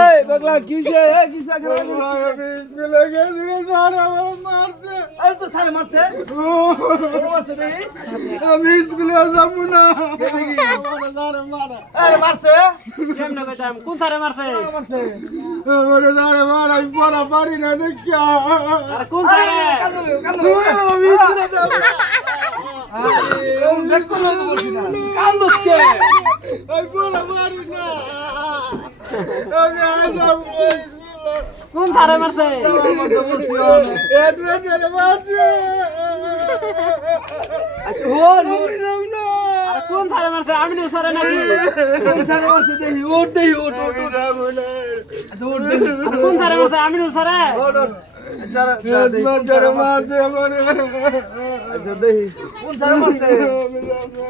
এই পাগলা কিসে কিসে করে স্কুলে গেছিল স্যার আমার মারছে। এই তো স্যার মারছে মারছে দেখি আমি স্কুলে যাবো না। স্যার মারা আরে মারছে কেমনে কইতাম কোন স্যারে মারছে মারছে আমার স্যার মারা আমি পড়া পারি না দেখি। আর কোন স্যারে কান্দো আমি স্কুলে যাবো না। দেখো না তো বলছি না কান্দোস কে আমি পড়া পারি না। আমি আজ যাবো স্কুলে। কোন স্যারে মারছে আমার তো বলছি এডভেঞ্চারে মারছে। হোর আমি যাবো না। আর কোন স্যারে মারছে আমি তো স্যারে নাকি কোন স্যার মারছে দেখি ওর দেখি ওর আমি যাবো না। ওর দেখি আর কোন স্যারে মারছে আমি তো স্যারে এডভেঞ্চারে মারছে আমার। আচ্ছা দেখি কোন স্যার মারছে আমি যাবো না।